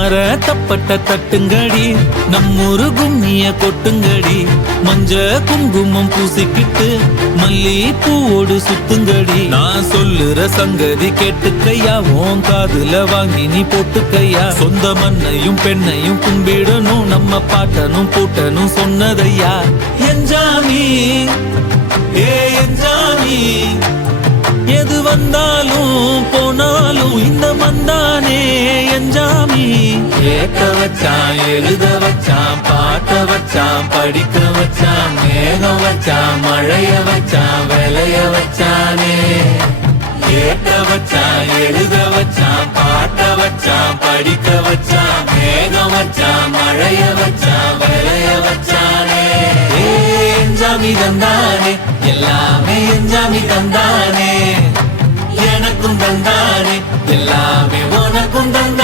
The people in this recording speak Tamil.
மாற தப்பட்ட தட்டுங்கடி. நம்மொரு கும்மிய கொட்டுங்கடி. மஞ்ச குங்குமம் பூசிக்கிட்டு மல்லி பூவோடு சுத்துங்கடி. நான் சொல்லுற சங்கதி கேட்டுக்கையா உன் காதுல வாங்கி நீ போட்டுக்கையா. சொந்த மண்ணையும் பெண்ணையும் கும்பிடணும் நம்ம பாட்டனும் பூட்டனும் சொன்னதையா. என்ஜாமி ஏ என்ஜாமி எது வந்தாலும் போனாலும் இந்த மந்தானே என்ஜாமி ஏக்க வச்சான் எழுத வச்சான் பாட்ட வச்சான் படிக்க வச்சான் மேகம் வச்சான் மழைய வச்சான் விளைய வச்சானே. ஏக்க வச்சான் எழுத வச்சான் பாட்ட வச்சான் படிக்க வச்சான் மேகம் வச்சான் மழைய வச்சான் விளைய வச்சானே. ஏ, என்ஜாமி தந்தானே எல்லாமே என்ஜாமி தந்தானே எனக்கும் தந்தானே எல்லாமே உனக்கும் தந்தானே.